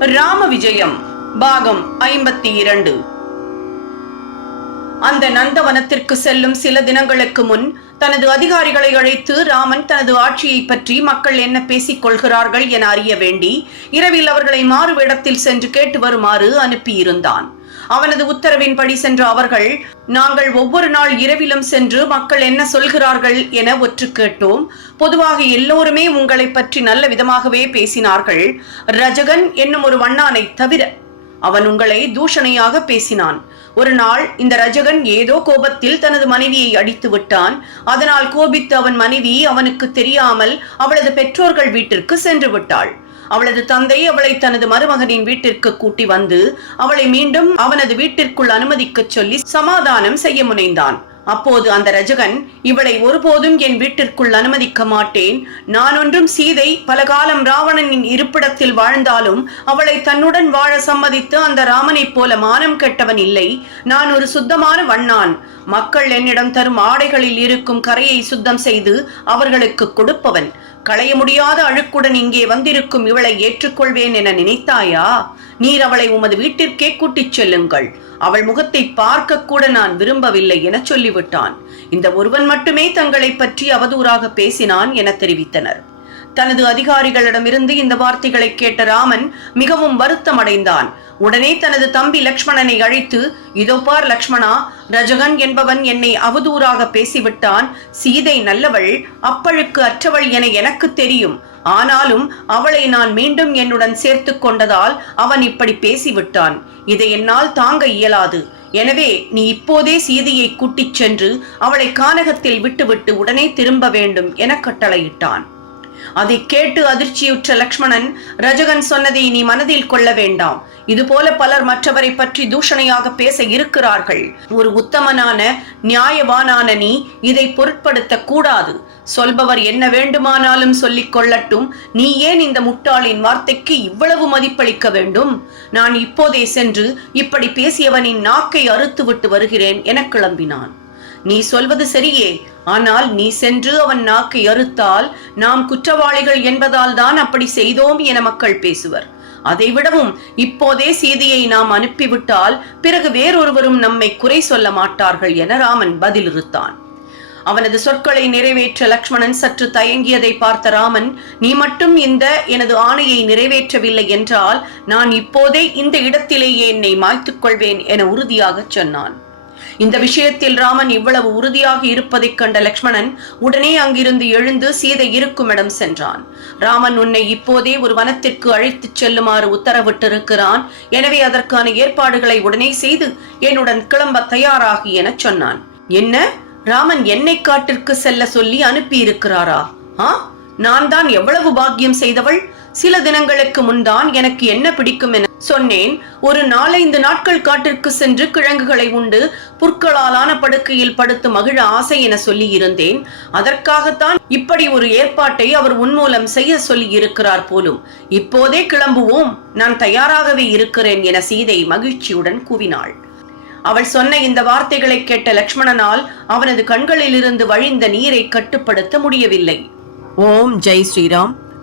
ராம விஜயம் பாகம் ஐம்பத்தி இரண்டு அந்த நந்தவனத்திற்கு செல்லும் சில தினங்களுக்கு முன் தனது அதிகாரிகளை அழைத்து ராமன் தனது ஆட்சியை பற்றி மக்கள் என்ன பேசிக் கொள்கிறார்கள் என அறிய வேண்டி இரவில் அவர்களை மாறு வேடத்தில் சென்று கேட்டு வருமாறு அனுப்பியிருந்தான். அவனது உத்தரவின்படி சென்ற அவர்கள் நாங்கள் ஒவ்வொரு நாள் இரவிலும் சென்று மக்கள் என்ன சொல்கிறார்கள் என ஒற்று கேட்டோம். பொதுவாக எல்லோருமே உங்களை பற்றி நல்ல விதமாகவே பேசினார்கள். ரஜகன் என்னும் ஒரு வண்ணானை தவிர அவன் உங்களை தூஷணையாக பேசினான். ஒரு நாள் இந்த ரஜகன் ஏதோ கோபத்தில் தனது மனைவியை அடித்து விட்டான். அதனால் கோபித்து அவன் மனைவி அவனுக்கு தெரியாமல் அவளது பெற்றோர்கள் வீட்டிற்கு சென்று விட்டாள். அவளது தந்தை அவளை தனது மருமகனின் வீட்டிற்கு கூட்டி வந்து அவளை மீண்டும் அவனது வீட்டிற்குள் அனுமதிக்கச் சொல்லி சமாதானம் செய்ய முனைந்தான். அப்போது அந்த ரஜகன் இவளை ஒருபோதும் என் வீட்டிற்குள் அனுமதிக்க மாட்டேன். நான் ஒன்றும் சீதை பல காலம் ராவணனின் இருப்பிடத்தில் வாழ்ந்தாலும் அவளை தன்னுடன் வாழ சம்மதித்து அந்த ராமனைப் போல மானம் கெட்டவன் இல்லை. நான் ஒரு சுத்தமான வண்ணான். மக்கள் என்னிடம் தரும் ஆடைகளில் இருக்கும் கரையை சுத்தம் செய்து அவர்களுக்கு கொடுப்பவன். களைய முடியாத அழுக்குடன் இங்கே வந்திருக்கும் இவளை ஏற்றுக்கொள்வேன் என நினைத்தாயா? நீர் அவளை உமது வீட்டிற்கே கூட்டிச் செல்லுங்கள். அவள் முகத்தை பார்க்க கூட நான் விரும்பவில்லை என சொல்லிவிட்டான். இந்த ஒருவன் மட்டுமே தங்களை பற்றி அவதூறாக பேசினான் என தெரிவித்தனர். தனது அதிகாரிகளிடமிருந்து இந்த வார்த்தைகளை கேட்ட ராமன் மிகவும் வருத்தம் அடைந்தான் உடனே தனது தம்பி லக்ஷ்மணனை அழைத்து இதோ பார் லக்ஷ்மணா ரஜகன் என்பவன் என்னை அவதூறாக பேசிவிட்டான். சீதை நல்லவள் அப்பழுக்கு அற்றவள் என எனக்கு தெரியும். ஆனாலும் அவளை நான் மீண்டும் என்னுடன் சேர்த்து கொண்டதால் அவன் இப்படி பேசிவிட்டான். இதை என்னால் தாங்க இயலாது. எனவே நீ இப்போதே சீதையை கூட்டிச் சென்று அவளை கானகத்தில் விட்டுவிட்டு உடனே திரும்ப வேண்டும் என கட்டளையிட்டான். அதை கேட்டு அதிர்ச்சியுற்ற லக்ஷ்மணன் ரஜகன் சொன்னதை நீ மனதில் கொள்ள வேண்டாம். இதுபோல பலர் மற்றவரை பற்றி தூஷணையாக பேச இருக்கிறார்கள். ஒரு உத்தமனான நியாயவானான நீ இதை பொருட்படுத்த கூடாது. சொல்பவர் என்ன வேண்டுமானாலும் சொல்லிக் கொள்ளட்டும். நீ ஏன் இந்த முட்டாளின் வார்த்தைக்கு இவ்வளவு மதிப்பளிக்க வேண்டும்? நான் இப்போதே சென்று இப்படி பேசியவனின் நாக்கை அறுத்து விட்டு வருகிறேன் என கிளம்பினான். நீ சொல்வது சரியே. ஆனால் நீ சென்று அவன் நாக்கை அறுத்தால் நாம் குற்றவாளிகள் என்பதால் தான் அப்படி செய்தோம் என மக்கள் பேசுவர். அதைவிடவும் இப்போதே சீதையை நாம் அனுப்பிவிட்டால் பிறகு வேறொருவரும் நம்மை குறை சொல்ல மாட்டார்கள் என ராமன் பதிலிருத்தான் அவனது சொற்களை நிறைவேற்ற லக்ஷ்மணன் சற்று தயங்கியதை பார்த்த ராமன் நீ மட்டும் இந்த எனது ஆணையை நிறைவேற்றவில்லை என்றால் நான் இப்போதே இந்த இடத்திலேயே என்னை மாய்த்துக் கொள்வேன் என உறுதியாகச் சொன்னான். இந்த விஷயத்தில் ராமன் இவ்வளவு உறுதியாக இருப்பதைக் கண்ட லக்ஷ்மணன் உடனே அங்கிருந்து எழுந்து சீதை இருக்கும் இடம் சென்றான். ராமன் உன்னை இப்போதே ஒரு வனத்திற்கு அழைத்துச் செல்லுமாறு உத்தரவிட்டிருக்கிறான். எனவே அதற்கான ஏற்பாடுகளை உடனே செய்து என்னுடன் கிளம்ப தயாராகி எனச் சொன்னான். என்ன? ராமன் என்னை காட்டிற்கு செல்ல சொல்லி அனுப்பியிருக்கிறாரா? ஆ? நான் தான் எவ்வளவு பாக்கியம் செய்தவள்? சில தினங்களுக்கு முன்தான் எனக்கு என்ன பிடிக்கும் என சொன்னேன். ஒரு நாலைந்து நாட்கள் காட்டிற்கு சென்று கிழங்குகளை உண்டு புற்களாலான படுக்கையில் படுத்து மகிழ ஆசை என சொல்லி இருந்தேன் அதற்காகத்தான் இப்படி ஒரு ஏற்பாட்டை அவர் உன்மூலம் செய்ய சொல்லி இருக்கிறார் போலும். இப்போதே கிளம்புவோம் நான் தயாராகவே இருக்கிறேன் என சீதை மகிழ்ச்சியுடன் கூவினாள். அவள் சொன்ன இந்த வார்த்தைகளை கேட்ட லக்ஷ்மணனால் அவனது கண்களிலிருந்து வழிந்த நீரை கட்டுப்படுத்த முடியவில்லை. ஓம் ஜெய் ஸ்ரீராம்.